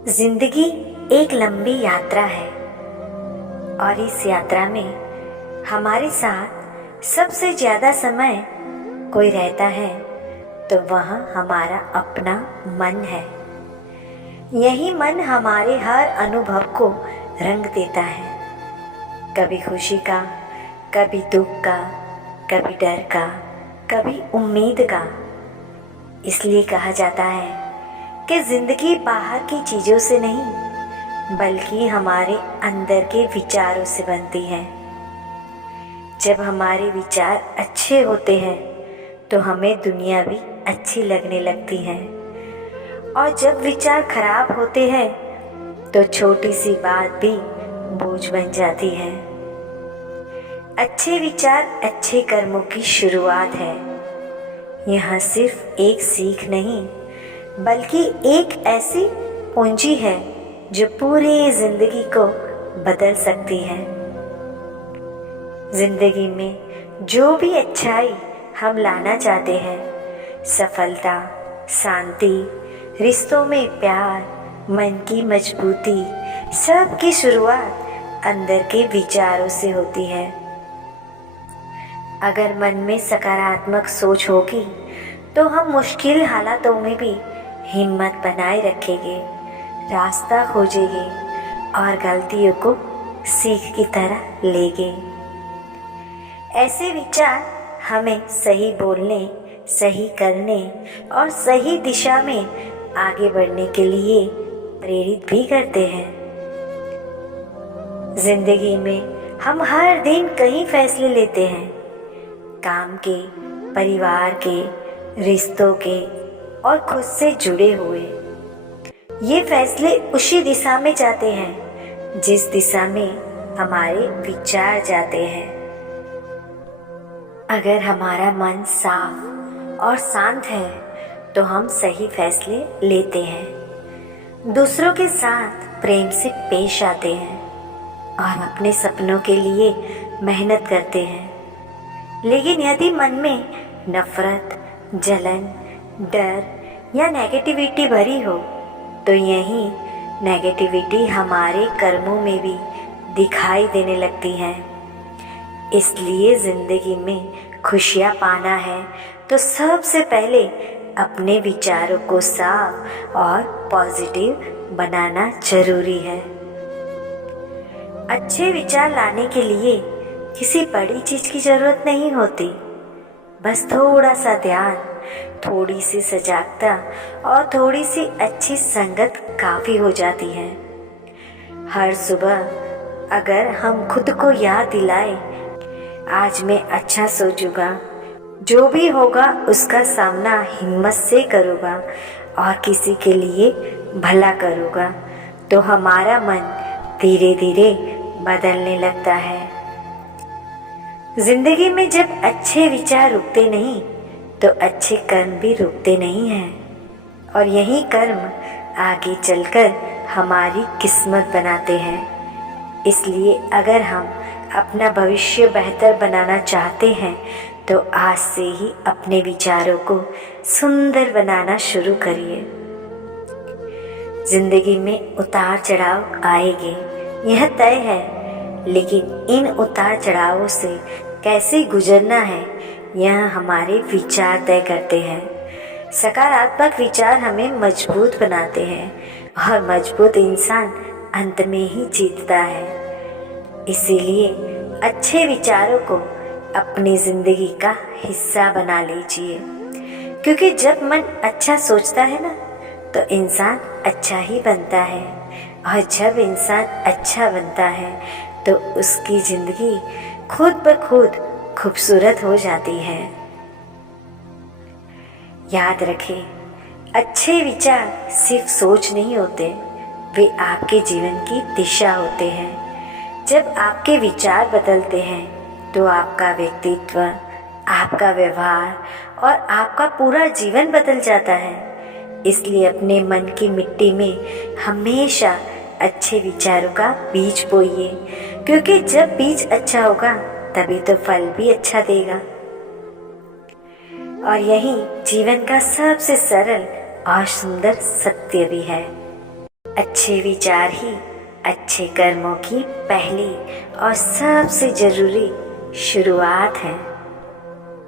जिंदगी एक लंबी यात्रा है और इस यात्रा में हमारे साथ सबसे ज्यादा समय कोई रहता है तो वह हमारा अपना मन है। यही मन हमारे हर अनुभव को रंग देता है, कभी खुशी का, कभी दुख का, कभी डर का, कभी उम्मीद का। इसलिए कहा जाता है कि जिंदगी बाहर की चीजों से नहीं बल्कि हमारे अंदर के विचारों से बनती है। जब हमारे विचार अच्छे होते हैं तो हमें दुनिया भी अच्छी लगने लगती है, और जब विचार खराब होते हैं तो छोटी सी बात भी बोझ बन जाती है। अच्छे विचार अच्छे कर्मों की शुरुआत है। यह सिर्फ एक सीख नहीं बल्कि एक ऐसी पूंजी है जो पूरी जिंदगी को बदल सकती है। जिंदगी में जो भी अच्छाई हम लाना चाहते हैं, सफलता, शांति, रिश्तों में प्यार, मन की मजबूती, सब की शुरुआत अंदर के विचारों से होती है। अगर मन में सकारात्मक सोच होगी तो हम मुश्किल हालातों में भी हिम्मत बनाए रखेंगे, रास्ता खोजेंगे और गलतियों को सीख की तरह लेंगे। ऐसे विचार हमें सही बोलने, सही करने और सही दिशा में आगे बढ़ने के लिए प्रेरित भी करते हैं। जिंदगी में हम हर दिन कई फैसले लेते हैं, काम के, परिवार के, रिश्तों के और खुद से जुड़े हुए। ये फैसले उसी दिशा में जाते हैं जिस दिशा में हमारे विचार जाते हैं। अगर हमारा मन साफ और शांत है तो हम सही फैसले लेते हैं, दूसरों के साथ प्रेम से पेश आते हैं और अपने सपनों के लिए मेहनत करते हैं। लेकिन यदि मन में नफरत, जलन, डर या नेगेटिविटी भरी हो तो यही नेगेटिविटी हमारे कर्मों में भी दिखाई देने लगती है। इसलिए जिंदगी में खुशियाँ पाना है तो सबसे पहले अपने विचारों को साफ और पॉजिटिव बनाना जरूरी है। अच्छे विचार लाने के लिए किसी बड़ी चीज की जरूरत नहीं होती, बस थोड़ा सा ध्यान, थोड़ी सी सजागता और थोड़ी सी अच्छी संगत काफी हो जाती है। हर सुबह अगर हम खुद को याद दिलाए, आज मैं अच्छा सोचूंगा, जो भी होगा उसका सामना हिम्मत से करूँगा और किसी के लिए भला करूँगा, तो हमारा मन धीरे धीरे बदलने लगता है। जिंदगी में जब अच्छे विचार रुकते नहीं तो अच्छे कर्म भी रुकते नहीं हैं, और यही कर्म आगे चलकर हमारी किस्मत बनाते हैं। इसलिए अगर हम अपना भविष्य बेहतर बनाना चाहते हैं तो आज से ही अपने विचारों को सुंदर बनाना शुरू करिए। जिंदगी में उतार चढ़ाव आएंगे, यह तय है, लेकिन इन उतार चढ़ावों से कैसे गुजरना है यह हमारे विचार तय करते हैं। सकारात्मक विचार हमें मजबूत बनाते हैं और मजबूत इंसान अंत में ही जीतता है। इसीलिए अच्छे विचारों को अपनी जिंदगी का हिस्सा बना लीजिए, क्योंकि जब मन अच्छा सोचता है ना तो इंसान अच्छा ही बनता है, और जब इंसान अच्छा बनता है तो उसकी जिंदगी खुद ब खुद खूबसूरत हो जाती है। याद रखें, अच्छे विचार सिर्फ सोच नहीं होते, वे आपके जीवन की दिशा होते हैं। जब आपके विचार बदलते हैं तो आपका व्यक्तित्व, आपका व्यवहार और आपका पूरा जीवन बदल जाता है। इसलिए अपने मन की मिट्टी में हमेशा अच्छे विचारों का बीज बोइए, क्योंकि जब बीज अच्छा होगा तभी तो फल भी अच्छा देगा। और यही जीवन का सबसे सरल और सुंदर सत्य भी है। अच्छे विचार ही अच्छे कर्मों की पहली और सबसे जरूरी शुरुआत है।